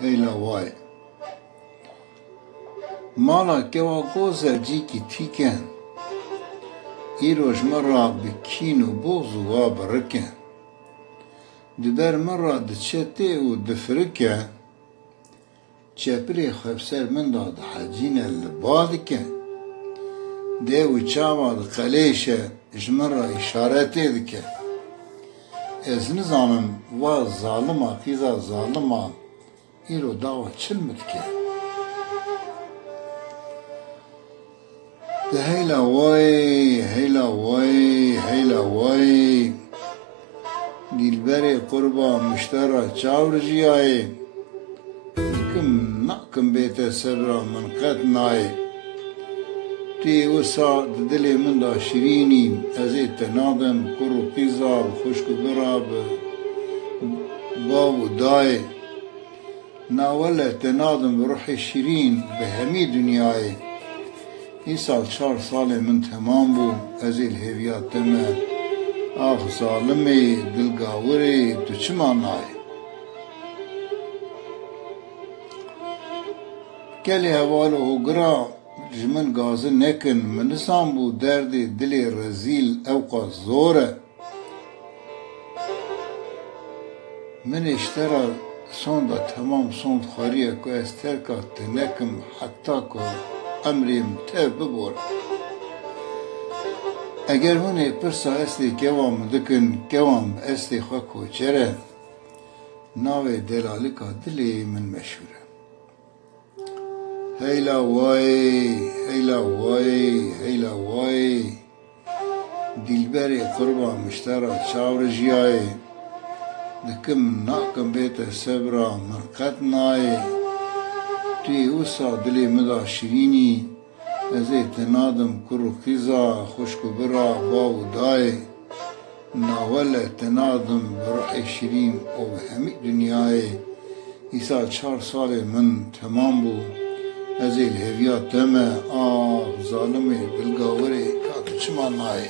هیلا وای مالا کوا گوزر جی کی تیکن ایروش مرا بکین و بغض و برکن دبر مرا دچته و دفرکن چپری خبسر من داد حجین البادکن دیو چاوا قلیشه جمرا اشارتی دکن از نظامم و ظالما قیزا ظالما ایرو داوا چلمت که ده هیلا وای هیلا وای هیلا وای دیلبری قربا مشترا چاور جیای کم ناکم بیت سبرا من قد نای تی وسا دلی من دا شیرینی ازی تنادم کرو قیزا و خشک براب باب و دای ناوله تنادم روح شیرین به همی دنیای این سال 4 سال من تمام بو ازی الهویات تمه آخ ظالمی دلگاوری تو چما نای کلی حوال و گرا جمن گازه نکن منسان بو درد دلی رزیل اوقا زوره من اشترا سوند تمام سوند خاریه که استرکا تنکم حتی که امریم ته ببور اگر هونه پرسا استی کوام دکن کوام استی خواه کوچره ناوی دلالکا دلی من مشهوره هیلا وای هیلا وای هیلا وای دیلبری قربا مشترا چاور جیای دکم ناکم بیت سبرا من قد نای تی اوسا دلی مدا شیرینی ازی تنادم کرو خیزا خشکو برا باو دای ناول تنادم بروح شیرین او همی دنیای ایسا 4 سال من تمام بو ازی الهویات تمه ظالمی دلگاوری کاتو چما نای